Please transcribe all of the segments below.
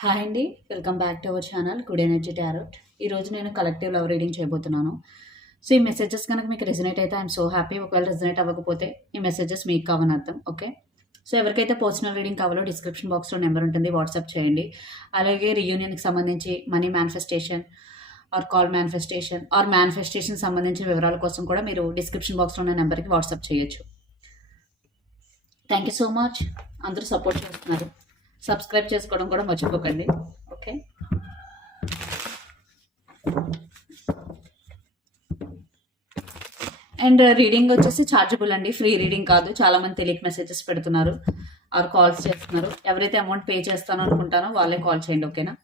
Hi అండి. Welcome back to our channel good energy tarot. ఈరోజు నేను కలెక్టివ్ లవ్ రీడింగ్ చేయబోతున్నాను. సో ఈ మెసేజెస్ కనుక మీకు రెజనేట్ అయితే ఐఎమ్ సో హ్యాపీ. ఒకవేళ రెజనేట్ అవ్వకపోతే ఈ మెసేజెస్ మీకు కావని అర్థం. ఓకే. సో ఎవరికైతే పర్సనల్ రీడింగ్ కావాలో డిస్క్రిప్షన్ బాక్స్లో నెంబర్ ఉంటుంది, వాట్సాప్ చేయండి. అలాగే రీయూనియన్కి సంబంధించి money manifestation are call manifestation are manifestation సంబంధించిన వివరాల కోసం కూడా మీరు డిస్క్రిప్షన్ బాక్స్లో ఉన్న నెంబర్కి వాట్సాప్ చేయొచ్చు. Thank you so much. అందరూ సపోర్ట్ చేస్తున్నారు. సబ్స్క్రైబ్ చేసుకోవడం కూడా మర్చిపోకండి. ఓకే. అండ్ రీడింగ్ వచ్చేసి ఛార్జబుల్ అండి, ఫ్రీ రీడింగ్ కాదు. చాలా మంది తెలియక మెసేజెస్ పెడుతున్నారు ఆర్ కాల్స్ చేస్తున్నారు. ఎవరైతే అమౌంట్ పే చేస్తానో అనుకుంటానో వాళ్ళే కాల్ చేయండి. ఓకేనా.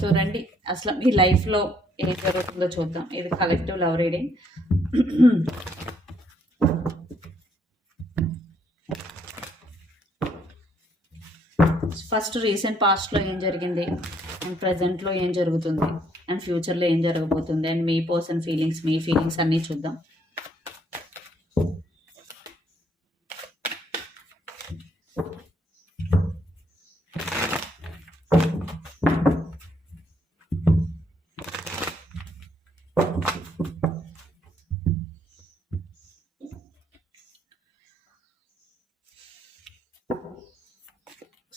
సో రండి, అసలు మీ లైఫ్లో ఏం జరుగుతుందో చూద్దాం. ఇది collective love reading. First recent పాస్ట్లో ఏం జరిగింది, అండ్ ప్రజెంట్లో ఏం జరుగుతుంది, అండ్ ఫ్యూచర్లో ఏం జరగబోతుంది, and me person feelings, me feelings అన్నీ చూద్దాం.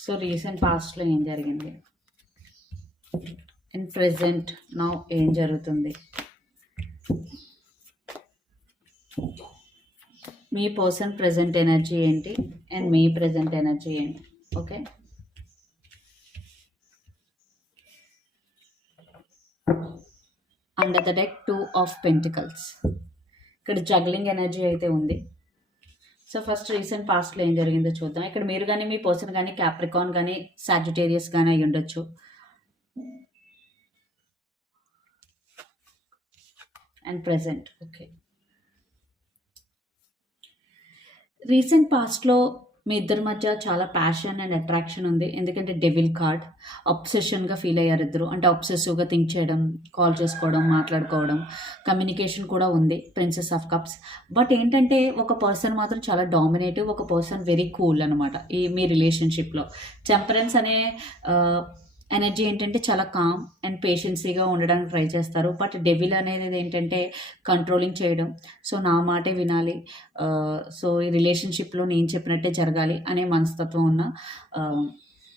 సో రీసెంట్ పాస్ట్లో ఏం జరిగింది, అండ్ ప్రెజెంట్ నౌ ఏం జరుగుతుంది, మీ పర్సన్ ప్రెజెంట్ ఎనర్జీ ఏంటి, అండ్ మీ ప్రెజెంట్ ఎనర్జీ ఏంటి. Okay. Under the deck 2 of pentacles. ఇక్కడ జగ్లింగ్ ఎనర్జీ అయితే ఉంది. సో ఫస్ట్ రీసెంట్ పాస్ట్లో ఏం జరిగిందో చూద్దాం. ఇక్కడ మీరు కానీ మీ పర్సన్ కానీ క్యాప్రికాన్ కానీ సాజిటేరియస్ కానీ అయి ఉండొచ్చు. And present. ఓకే. రీసెంట్ పాస్ట్లో మీ ఇద్దరి మధ్య చాలా ప్యాషన్ అండ్ అట్రాక్షన్ ఉంది. ఎందుకంటే డెవిల్ కార్డ్, అబ్సెషన్గా ఫీల్ అయ్యారు ఇద్దరు. అంటే అబ్సెసివ్గా థింక్ చేయడం, కాల్ చేసుకోవడం, మాట్లాడుకోవడం, కమ్యూనికేషన్ కూడా ఉంది. Princess of cups. బట్ ఏంటంటే ఒక పర్సన్ మాత్రం చాలా డామినేటివ్, ఒక పర్సన్ వెరీ కూల్ అనమాట ఈ మీ రిలేషన్షిప్లో. టెంపరెన్స్ అనే ఎనర్జీ ఏంటంటే చాలా కామ్ అండ్ పేషెన్సీగా ఉండడానికి ట్రై చేస్తారు. బట్ డెవిల్ అనేది ఏంటంటే కంట్రోలింగ్ చేయడం. సో నా మాటే వినాలి, సో ఈ రిలేషన్షిప్లో నేను చెప్పినట్టే జరగాలి అనే మనస్తత్వం ఉన్న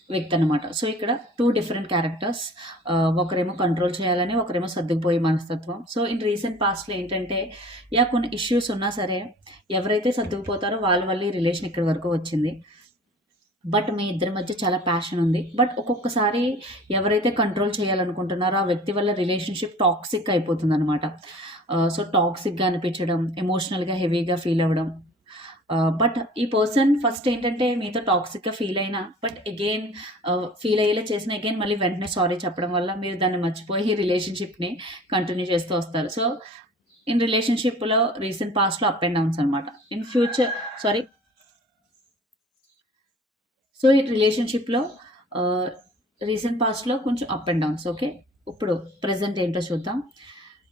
వ్యక్తి అనమాట. సో ఇక్కడ 2 డిఫరెంట్ క్యారెక్టర్స్. ఒకరేమో కంట్రోల్ చేయాలని, ఒకరేమో సర్దుకుపోయే మనస్తత్వం. సో ఇన్ రీసెంట్ పాస్ట్లో ఏంటంటే కొన్ని ఇష్యూస్ ఉన్నా సరే ఎవరైతే సర్దుకుపోతారో వాళ్ళ వల్ల ఈ రిలేషన్ ఇక్కడి వరకు వచ్చింది. బట్ మీ ఇద్దరి మధ్య చాలా ప్యాషన్ ఉంది. బట్ ఒక్కొక్కసారి ఎవరైతే కంట్రోల్ చేయాలనుకుంటున్నారో ఆ వ్యక్తి వల్ల రిలేషన్షిప్ టాక్సిక్ అయిపోతుంది అనమాట. సో టాక్సిక్గా అనిపించడం, ఎమోషనల్గా హెవీగా ఫీల్ అవ్వడం. బట్ ఈ పర్సన్ ఫస్ట్ ఏంటంటే మీతో టాక్సిక్గా ఫీల్ అయినా, బట్ అగైన్ ఫీల్ అయ్యేలా చేసిన అగైన్ మళ్ళీ వెంటనే సారీ చెప్పడం వల్ల మీరు దాన్ని మర్చిపోయి రిలేషన్షిప్ని కంటిన్యూ చేస్తూ వస్తారు. సో ఇన్ రిలేషన్షిప్లో రీసెంట్ పాస్ట్లో అప్ అండ్ డౌన్స్ అనమాట. ఇన్ ఫ్యూచర్ సో ఈ రిలేషన్షిప్లో రీసెంట్ పాస్ట్లో కొంచెం అప్ అండ్ డౌన్స్. ఓకే. ఇప్పుడు ప్రజెంట్ ఏంటో చూద్దాం.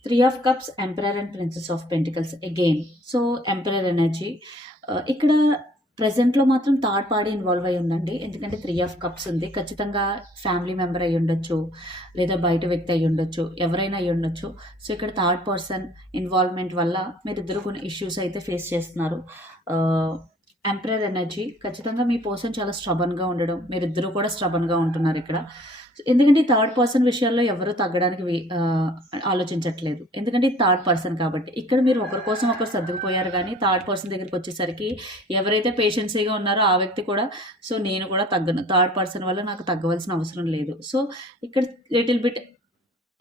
3 of cups, emperor and princess of pentacles again. So emperor energy ఇక్కడ ప్రజెంట్లో మాత్రం థర్డ్ పార్టీ ఇన్వాల్వ్ అయి ఉందండి. ఎందుకంటే 3 ఆఫ్ కప్స్ ఉంది. ఖచ్చితంగా ఫ్యామిలీ మెంబర్ అయి ఉండొచ్చు, లేదా బయట వ్యక్తి అయి ఉండొచ్చు, ఎవరైనా అయి ఉండొచ్చు. సో ఇక్కడ థర్డ్ పర్సన్ ఇన్వాల్వ్మెంట్ వల్ల మీరిద్దరు కొన్ని ఇష్యూస్ అయితే ఫేస్ చేస్తున్నారు. ఎంపరర్ ఎనర్జీ ఖచ్చితంగా మీ పర్సన్ చాలా స్ట్రబన్గా ఉండడం, మీరిద్దరూ కూడా స్ట్రబన్గా ఉంటున్నారు ఇక్కడ. ఎందుకంటే థర్డ్ పర్సన్ విషయాల్లో ఎవరు తగ్గడానికి ఆలోచించట్లేదు. ఎందుకంటే థర్డ్ పర్సన్ కాబట్టి ఇక్కడ మీరు ఒకరి కోసం ఒకరు సర్దుకుపోయారు. కానీ థర్డ్ పర్సన్ దగ్గరికి వచ్చేసరికి ఎవరైతే పేషెన్సీగా ఉన్నారో ఆ వ్యక్తి కూడా సో నేను కూడా తగ్గను, థర్డ్ పర్సన్ వల్ల నాకు తగ్గవలసిన అవసరం లేదు. సో ఇక్కడ లిటిల్ బిట్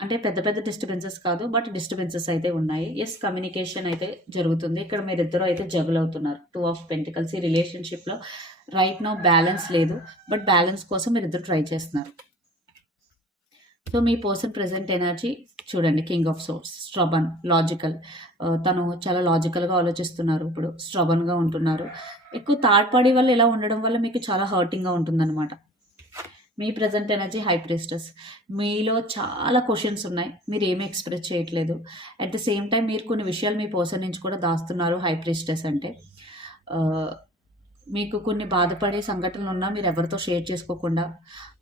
అంటే పెద్ద పెద్ద డిస్టర్బెన్సెస్ కాదు, బట్ డిస్టర్బెన్సెస్ అయితే ఉన్నాయి. ఎస్, కమ్యూనికేషన్ అయితే జరుగుతుంది. ఇక్కడ మీరిద్దరూ అయితే జగుల్ అవుతున్నారు. 2 ఆఫ్ పెంటికల్స్. ఈ రిలేషన్షిప్లో రైట్ నౌ బ్యాలెన్స్ లేదు, బట్ బ్యాలెన్స్ కోసం మీరిద్దరు ట్రై చేస్తున్నారు. సో మీ పర్సన్ ప్రెజెంట్ ఎనర్జీ చూడండి. King of swords, stubborn, logical. తను చాలా లాజికల్గా ఆలోచిస్తున్నారు. ఇప్పుడు స్ట్రబన్గా ఉంటున్నారు. ఎక్కువ థర్డ్ పార్టీ వల్ల ఇలా ఉండడం వల్ల మీకు చాలా హర్టింగ్గా ఉంటుందన్నమాట. మీ ప్రజెంట్ ఎనర్జీ హై ప్రీస్టెస్. మీలో చాలా క్వెషన్స్ ఉన్నాయి. మీరేమి ఎక్స్‌ప్రెస్ చేయట్లేదు. అట్ ద సేమ్ టైమ్ మీరు కొన్ని విషయాలు మీ పర్సన్ నుంచి కూడా దాస్తున్నారు హై ప్రీస్టెస్ అంటే. ఆహ్, మీకు కొన్ని బాధపడే సంఘటనలున్నా మీరెవరితో షేర్ చేసుకోకుండా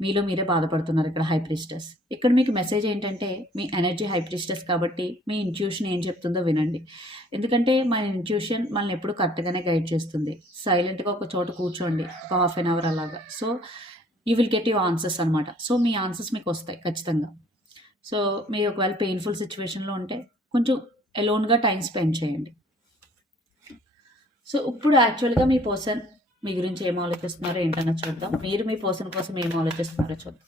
మీలో మీరే బాధపడుతున్నారు ఇక్కడ హై ప్రీస్టెస్. ఇక్కడ మీకు మెసేజ్ ఏంటంటే మీ ఎనర్జీ హై ప్రీస్టెస్ కాబట్టి మీ ఇంట్యూషన్ ఏం చెప్తుందో వినండి. ఎందుకంటే మన ఇంట్యూషన్ మనల్ని ఎప్పుడు కరెక్ట్‌గానే గైడ్ చేస్తుంది. సైలెంట్‌గా ఒక చోట కూర్చోండి. ఒక హాఫ్ ఎన్ అవర్ అలాగా. So you will get your answers అనమాట. సో మీ ఆన్సర్స్ మీకొస్తాయి ఖచ్చితంగా. సో మీరు ఒకవేళ పెయిన్‌ఫుల్ సిట్యుయేషన్‌లో ఉంటే కొంచెం ఎలోన్‌గా టైమ్ స్పెండ్ చేయండి. సో ఇప్పుడు యాక్చువల్‌గా మీ పర్సన్ మీ గురించి ఏం ఆలోచిస్తున్నారో ఏంటన్నది చూద్దాం. మీరు మీ పర్సన్ కోసం ఏం ఆలోచిస్తున్నారో చూద్దాం.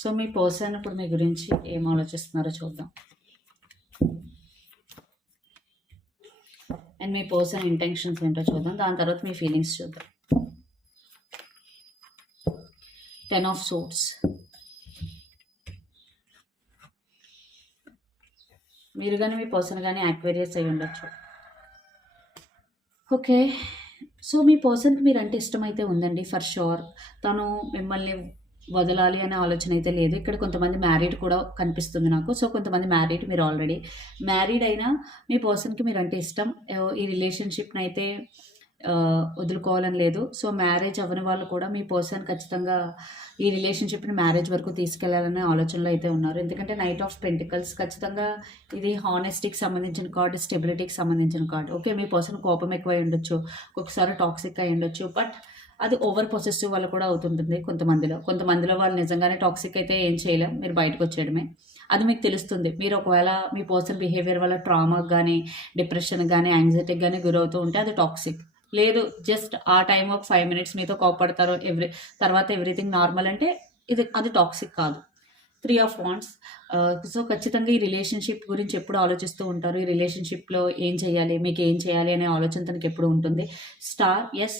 సో మీ పర్సన్ ఇప్పుడు మీ గురించి ఏం ఆలోచిస్తున్నారో చూద్దాం. అండ్ మీ పర్సన్ ఇంటెన్షన్స్ ఏంటో చూద్దాం. దాని తర్వాత మీ ఫీలింగ్స్ చూద్దాం. 10 ఆఫ్ సోర్డ్స్. మీరు కానీ మీ పర్సన్ కానీ యాక్వేరియస్ అయి ఉండొచ్చు. ఓకే. సో మీ పర్సన్కి మీరంటే ఇష్టమైతే ఉందండి ఫర్ షూర్. తను మిమ్మల్ని వదలాలి అనే ఆలోచన అయితే లేదు. ఇక్కడ కొంతమంది మ్యారీడ్ కూడా కనిపిస్తుంది నాకు. సో కొంతమంది మ్యారీడ్, మీరు ఆల్రెడీ మ్యారీడ్ అయినా మీ పర్సన్కి మీరంటే ఇష్టం. ఈ రిలేషన్షిప్ని అయితే వదులుకోవాలని లేదు. సో మ్యారేజ్ అవ్వని వాళ్ళు కూడా మీ పర్సన్ ఖచ్చితంగా ఈ రిలేషన్షిప్ని మ్యారేజ్ వరకు తీసుకెళ్లాలనే ఆలోచనలో అయితే ఉన్నారు. ఎందుకంటే నైట్ ఆఫ్ పెంటికల్స్ ఖచ్చితంగా ఇది హానెస్టీకి సంబంధించిన కార్డ్, స్టెబిలిటీకి సంబంధించిన కార్డ్. ఓకే, మీ పర్సన్ కోపం ఎక్కువ అయి ఉండొచ్చు, ఒక్కొక్కసారి టాక్సిక్ అయి ఉండొచ్చు. బట్ అది ఓవర్ పొసెసివ్ వల్ల కూడా అవుతుంటుంది కొంతమందిలో వాళ్ళు నిజంగానే టాక్సిక్ అయితే ఏం చేయలేం, మీరు బయటకు వచ్చేయడమే. అది మీకు తెలుస్తుంది. మీరు ఒకవేళ మీ పర్సన్ బిహేవియర్ వల్ల ట్రామాకి కానీ, డిప్రెషన్కి కానీ, యాంగ్జైటీకి కానీ గురవుతూ ఉంటే అది టాక్సిక్. లేదు, జస్ట్ ఆ టైం ఒక 5 మినిట్స్ మీతో కోపడతారు, తర్వాత ఎవ్రీథింగ్ నార్మల్ అంటే అది టాక్సిక్ కాదు. 3 ఆఫ్ వాండ్స్. సో ఖచ్చితంగా ఈ రిలేషన్షిప్ గురించి ఎప్పుడు ఆలోచిస్తూ ఉంటారు. ఈ రిలేషన్షిప్లో ఏం చేయాలి, మీకు ఏం చేయాలి అనే ఆలోచన తనకి ఎప్పుడు ఉంటుంది. స్టార్. ఎస్,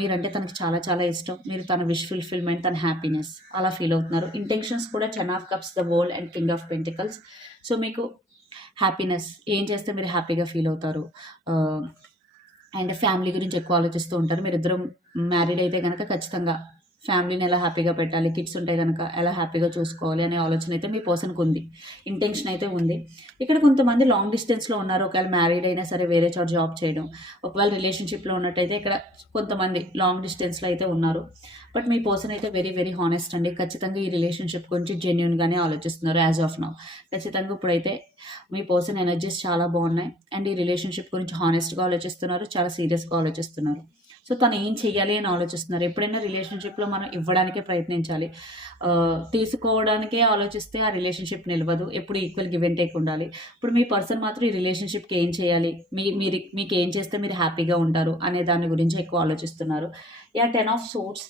మీరంటే తనకి చాలా చాలా ఇష్టం. మీరు తన విష్ ఫుల్ఫిల్మెంట్, తన హ్యాపీనెస్ అలా ఫీల్ అవుతున్నారు. ఇంటెన్షన్స్ కూడా 10 of cups, the world and king of pentacles. So మీకు హ్యాపీనెస్, ఏం చేస్తే మీరు హ్యాపీగా ఫీల్ అవుతారు. అండ్ ఫ్యామిలీ గురించి ఎక్కువ ఆలోచిస్తూ ఉంటారు. మీరిద్దరం మ్యారీడ్ అయితే కనుక ఖచ్చితంగా ఫ్యామిలీని ఎలా హ్యాపీగా పెట్టాలి, కిడ్స్ ఉంటే కనుక ఎలా హ్యాపీగా చూసుకోవాలి అనే ఆలోచన అయితే మీ పర్సన్కి ఉంది. ఇంటెన్షన్ అయితే ఉంది. ఇక్కడ కొంతమంది లాంగ్ డిస్టెన్స్లో ఉన్నారు. ఒకవేళ మ్యారీడ్ అయినా సరే వేరే చోట జాబ్ చేయడం, ఒకవేళ రిలేషన్షిప్లో ఉన్నట్టయితే ఇక్కడ కొంతమంది లాంగ్ డిస్టెన్స్లో అయితే ఉన్నారు. బట్ మీ పర్సన్ అయితే వెరీ వెరీ హానెస్ట్ అండి. ఖచ్చితంగా ఈ రిలేషన్షిప్ గురించి జెన్యున్గానే ఆలోచిస్తున్నారు యాజ్ ఆఫ్ నౌ. ఖచ్చితంగా ఇప్పుడైతే మీ పర్సన్ ఎనర్జీస్ చాలా బాగున్నాయి. అండ్ ఈ రిలేషన్షిప్ గురించి హానెస్ట్గా ఆలోచిస్తున్నారు, చాలా సీరియస్గా ఆలోచిస్తున్నారు. సో తను ఏం చెయ్యాలి అని ఆలోచిస్తున్నారు. ఎప్పుడైనా రిలేషన్షిప్లో మనం ఇవ్వడానికే ప్రయత్నించాలి. తీసుకోవడానికే ఆలోచిస్తే ఆ రిలేషన్షిప్ నిలవదు. ఎప్పుడు ఈక్వల్ గివ్ అండ్ టేక్ ఉండాలి. ఇప్పుడు మీ పర్సన్ మాత్రం ఈ రిలేషన్షిప్కి ఏం చేయాలి, మీకు ఏం చేస్తే మీరు హ్యాపీగా ఉంటారు అనే దాని గురించి ఎక్కువ ఆలోచిస్తున్నారు. 10 ఆఫ్ సోర్డ్స్.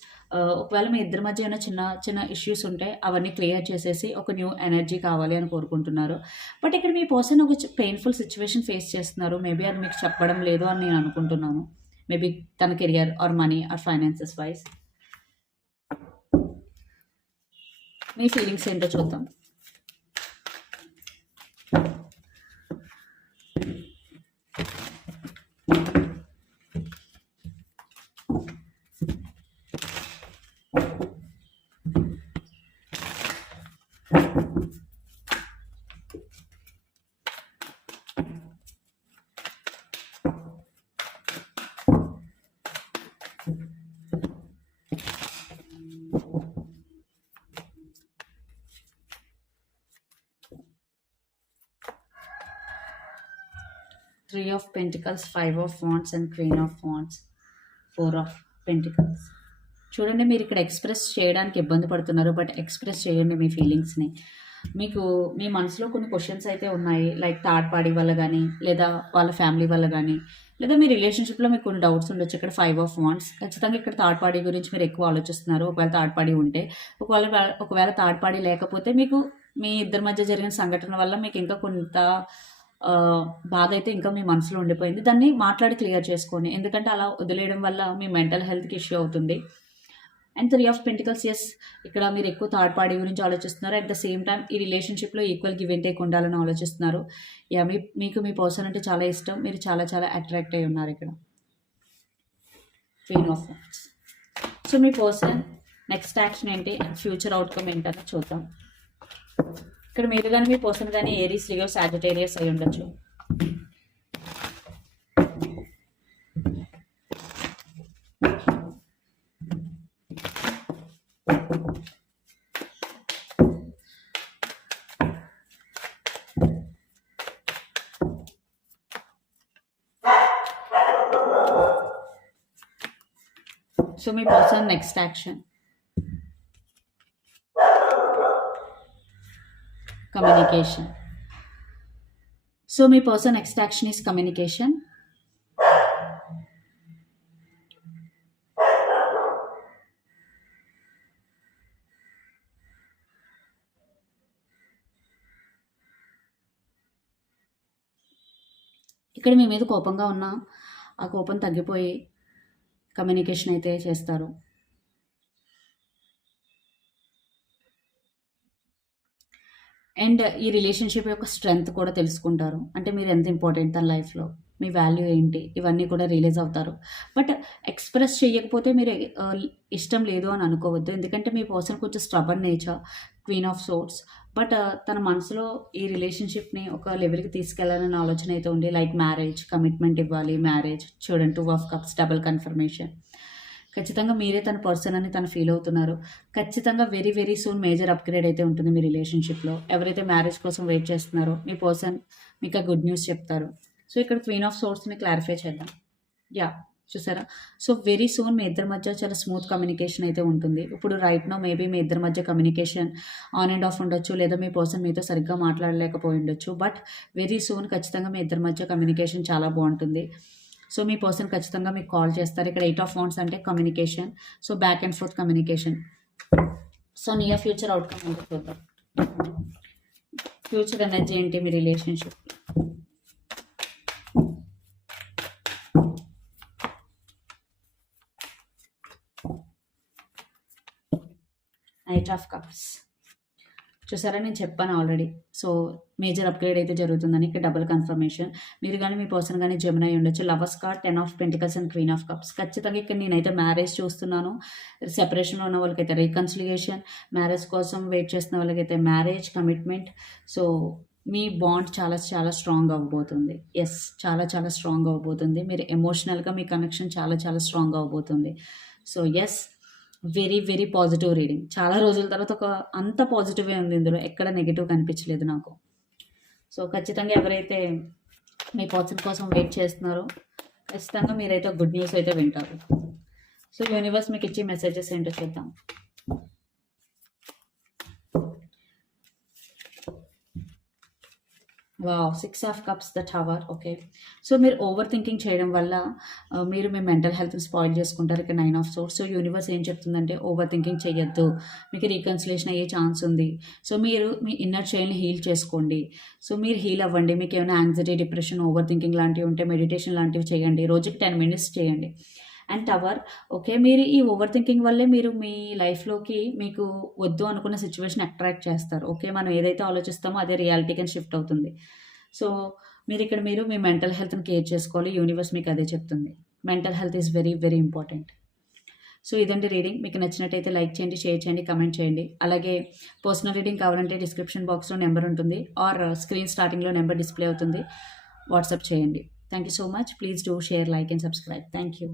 ఒకవేళ మీ ఇద్దరి మధ్య ఏమైనా చిన్న చిన్న ఇష్యూస్ ఉంటే అవన్నీ క్లియర్ చేసేసి ఒక న్యూ ఎనర్జీ కావాలి అని కోరుకుంటున్నారు. బట్ ఇక్కడ మీ పర్సన్ ఒక పెయిన్ఫుల్ సిచ్యువేషన్ ఫేస్ చేస్తున్నారు. మేబీ అది మీకు చెప్పడం లేదు అని నేను అనుకుంటున్నాను. మేబీ తన career or money are finances wise. Me feelings ఏంటో చూద్దాం. Three of Pentacles, 5 of Wands and Queen of Wands, 4 of Pentacles. చూడండి, మీరు ఇక్కడ ఎక్స్ప్రెస్ చేయడానికి ఇబ్బంది పడుతున్నారు. బట్ ఎక్స్ప్రెస్ చేయండి మీ ఫీలింగ్స్ని. మీకు మీ మనసులో కొన్ని క్వశ్చన్స్ అయితే ఉన్నాయి. లైక్ థర్డ్ పార్టీ వల్ల గానీ, లేదా వాళ్ళ ఫ్యామిలీ వల్ల గానీ, లేదా మీ రిలేషన్‌షిప్‌లో మీకు కొన్ని డౌట్స్ ఉండొచ్చు. ఇక్కడ 5 ఆఫ్ వాండ్స్ ఖచ్చితంగా ఇక్కడ థర్డ్ పార్టీ గురించి మీరు ఎక్కువ ఆలోచిస్తున్నారు. ఒకవేళ థర్డ్ పార్టీ ఉంటే. ఒకవేళ థర్డ్ పార్టీ లేకపోతే మీకు మీ ఇద్దరి మధ్య జరిగిన సంఘటన వల్ల మీకు ఇంకా కొంత బాధ అయితే ఇంకా మీ మనసులో ఉండిపోయింది. దాన్ని మాట్లాడి క్లియర్ చేసుకోండి. ఎందుకంటే అలా వదిలేయడం వల్ల మీ మెంటల్ హెల్త్‌కి ఇష్యూ అవుతుంది. And 3 of pentacles yes. ఇక్కడ మీరు ఎక్కువ థర్డ్ పార్టీ గురించి ఆలోచిస్తున్నారు. అట్ ద సేమ్ టైమ్ ఈ రిలేషన్‌షిప్‌లో ఈక్వల్ గివ్ అండ్ టేక్ ఉండాలని ఆలోచిస్తున్నారు. యాహ్! మీకు మీ పర్సన్ అంటే చాలా ఇష్టం. మీరు చాలా చాలా అట్రాక్ట్ అయ్యి ఉన్నారు ఇక్కడ. Queen of wands. So me person next action ఏంటి అండ్ ఫ్యూచర్ అవుట్‌కమ్ ఏంటని చూద్దాం. ఇక్కడ మీరు గానీ, మీ పర్సన్ గానీ ఏరీస్, లియో, సాజిటేరియస్ అయి ఉండొచ్చు. So me person next action communication. So me person next action is communication. ఇక్కడ మీ మీద కోపంగా ఉన్న ఆ కోపం తగ్గిపోయి కమ్యూనికేషన్ అయితే చేస్తారు. అండ్ ఈ రిలేషన్షిప్ యొక్క స్ట్రెంగ్త్ కూడా తెలుసుకుంటారు. అంటే మీరు ఎంత ఇంపార్టెంట్ తన లైఫ్‌లో, మీ వాల్యూ ఏంటి, ఇవన్నీ కూడా రియలైజ్ అవుతారు. బట్ ఎక్స్‌ప్రెస్ చేయకపోతే మీరు ఇష్టం లేదు అని అనుకోవద్దు. ఎందుకంటే మీ పర్సన్ కొంచెం stubborn nature, queen of swords. But తన మనసులో ఈ రిలేషన్షిప్‌ని ఒక లెవెల్‌కి తీసుకెళ్లాలనే ఆలోచన అయితే ఉంది. లైక్ మ్యారేజ్, కమిట్మెంట్ ఇవ్వాలి, మ్యారేజ్. చూడండి 2 ఆఫ్ కప్స్, డబుల్ కన్ఫర్మేషన్. ఖచ్చితంగా మీరే తన పర్సన్ అని తను ఫీల్ అవుతున్నారు. ఖచ్చితంగా very very soon major upgrade అయితే ఉంటుంది మీ రిలేషన్‌షిప్‌లో. ఎవరైతే మ్యారేజ్ కోసం వెయిట్ చేస్తున్నారో మీ పర్సన్ మీకు ఆ గుడ్ న్యూస్ చెప్తారు. సో ఇక్కడ క్వీన్ ఆఫ్ సోర్డ్స్‌ని క్లారిఫై చేద్దాం. యాహ్! చూసారా? సో వెరీ సూన్ మీ ఇద్దరి మధ్య చాలా స్మూత్ కమ్యూనికేషన్ అయితే ఉంటుంది. ఇప్పుడు రైట్ నౌ మేబీ మీ ఇద్దరి మధ్య కమ్యూనికేషన్ ఆన్ అండ్ ఆఫ్ ఉండొచ్చు. లేదా మీ పర్సన్ మీతో సరిగ్గా మాట్లాడలేకపోయి ఉండొచ్చు. బట్ వెరీ సూన్ ఖచ్చితంగా మీ ఇద్దరి మధ్య కమ్యూనికేషన్ చాలా బావుంటుంది. సో మీ పర్సన్ ఖచ్చితంగా మీకు కాల్ చేస్తారు. ఇక్కడ 8 ఆఫ్ వాండ్స్ అంటే communication. So back and fourth communication. So near future outcome ఏంటో చూద్దాం. ఫ్యూచర్ ఎనర్జీ ఏంటి మీ రిలేషన్‌షిప్? Knight of cups. చూసారా, నేను చెప్పాను ఆల్రెడీ. సో మేజర్ అప్‌గ్రేడ్ అయితే జరుగుతుందని. ఇక్కడ డబుల్ కన్ఫర్మేషన్. మీరు గానీ, మీ పర్సన్ గానీ జెమినీ అయి ఉండొచ్చు. Lovers card, 10 of pentacles and queen of cups. ఖచ్చితంగా ఇక్కడ నేనైతే మ్యారేజ్ చూస్తున్నాను. సెపరేషన్‌లో ఉన్న వాళ్ళకైతే రీకన్సిలియేషన్, మ్యారేజ్ కోసం వెయిట్ చేస్తున్న వాళ్ళకైతే మ్యారేజ్, కమిట్మెంట్. సో మీ బాండ్ చాలా చాలా స్ట్రాంగ్ అవ్వబోతుంది. యెస్, చాలా చాలా స్ట్రాంగ్ అవ్వబోతుంది. మీరు ఎమోషనల్‌గా మీ కనెక్షన్ చాలా చాలా స్ట్రాంగ్ అవ్వబోతుంది. So yes, very very positive reading. చాలా రోజుల తర్వాత అంత పాజిటివే ఉంది ఇందులో. ఎక్కడ నెగెటివ్ కనిపించలేదు నాకు. సో ఖచ్చితంగా ఎవరైతే మీ పర్సన్ కోసం వెయిట్ చేస్తున్నారో ఖచ్చితంగా మీరైతే గుడ్ న్యూస్ అయితే వింటారు. సో యూనివర్స్ మీకు ఇచ్చే మెసేజెస్ ఏంటో చూద్దాం. Wow! 6 of cups, the tower. Okay. So మీరు ఓవర్ థింకింగ్ చేయడం వల్ల మీరు మీ మెంటల్ హెల్త్‌ని స్పాయిల్ చేసుకుంటారు. ఇక్కడ 9 ఆఫ్ సోర్డ్స్. సో యూనివర్స్ ఏం చెప్తుందంటే ఓవర్ థింకింగ్ చేయొద్దు. మీకు రీకన్సిలేషన్ అయ్యే ఛాన్స్ ఉంది. సో మీరు మీ ఇన్నర్ చైల్డ్‌ని హీల్ చేసుకోండి. సో మీరు హీల్ అవ్వండి. మీకేమైనా యాంగ్జైటీ, డిప్రెషన్, ఓవర్ థింకింగ్ లాంటివి ఉంటే మెడిటేషన్ లాంటివి చేయండి. రోజుకి 10 మినిట్స్ చేయండి. And tower. ఓకే. మీరు ఈ ఓవర్ థింకింగ్ వల్లే మీరు మీ లైఫ్‌లోకి మీకు వద్దు అనుకున్న సిట్యుయేషన్ అట్రాక్ట్ చేస్తారు. ఓకే. మనం ఏదైతే ఆలోచిస్తామో అదే రియాలిటీ కింద షిఫ్ట్ అవుతుంది. సో మీరు మీ మెంటల్ హెల్త్‌ని కేర్ చేసుకోవాలి. యూనివర్స్ మీకు అదే చెప్తుంది. Mental health is very very important. So ఇదండి రీడింగ్. మీకు నచ్చినట్టయితే లైక్ చేయండి, షేర్ చేయండి, కమెంట్ చేయండి. అలాగే పర్సనల్ రీడింగ్ కావాలంటే డిస్క్రిప్షన్ బాక్స్‌లో నెంబర్ ఉంటుంది. ఆర్ స్క్రీన్ స్టార్టింగ్‌లో నెంబర్ డిస్ప్లే అవుతుంది. వాట్సాప్ చేయండి. Thank you so much. Please do share, like and subscribe. Thank you.